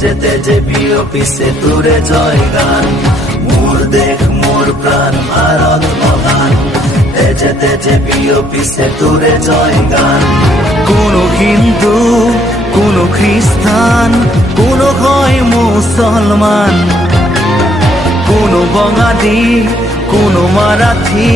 তেজে তেজে বিওপিসে দূরে জয় গান, মোর দেখ মোর প্রাণ ভারত মহান, তেজে তেজে বিওপিসে দূরে জয় গান। কোন হিন্দু, কোন খ্রিস্টান, কোন হয় মুসলমান, কোন বঙালি, কোন মারাঠি,